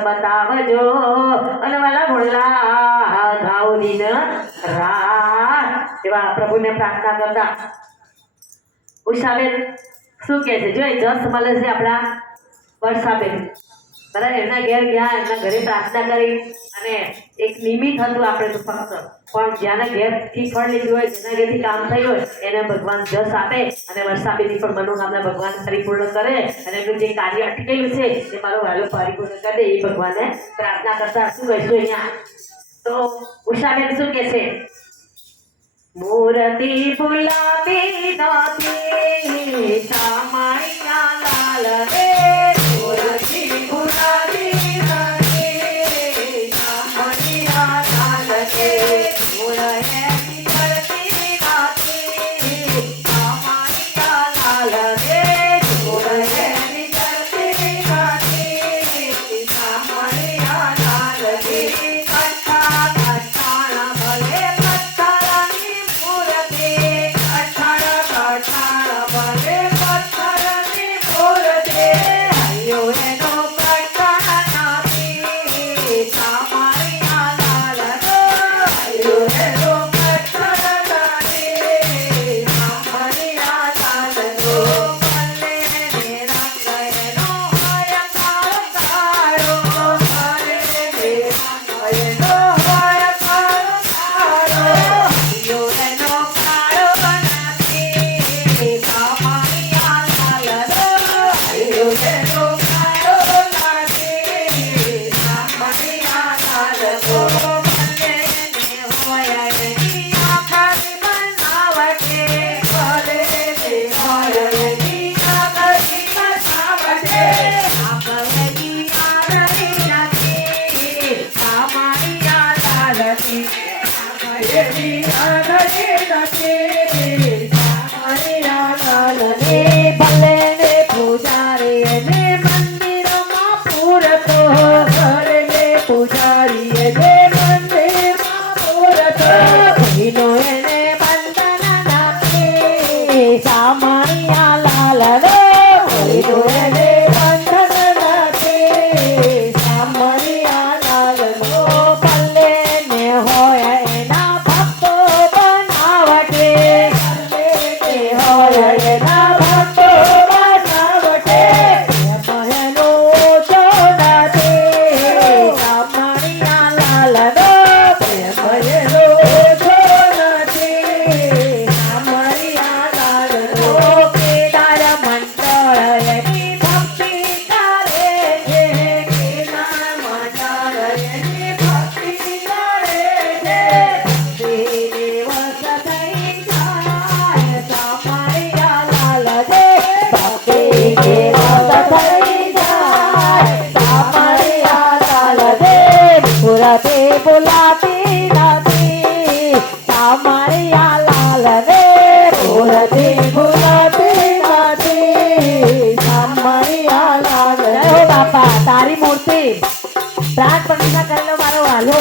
બતાવજો. અને વાલા ભોલા ગાઉદીન રાત. એવા પ્રભુને પ્રાર્થના કરતા. ઉષાબેન શું કહે છે? જો જસ મળે છે આપણા વર્ષાબેન. બરાબર એમના ઘેર ગયા એમના ઘરે પ્રાર્થના કરી અને એક નિમિત્ત હતું આપણે તો ફક્ત. પણ જેના ઘેરથી ફળ લીધું હોય, જેના ઘેરથી કામ થયું હોય, એને ભગવાન જસ આપે અને વર્ષાબેનની પણ મનોકામના ભગવાન પરિપૂર્ણ કરે અને એમનું જે કાર્ય અટકેલું છે, એ મારો વહેલો પરિપૂર્ણ કરી એ ભગવાનને પ્રાર્થના કરતા શું કહીશું અહીંયા? તો ઉષાબેન શું કે છે? મૂર્તિ ફુલાવી નથી શામળિયા લાલ રે ne pujare ne ma તારી મૂર્તિ. પ્રાગ પ્રતિષ્ઠા કરેલો મારો વાલો.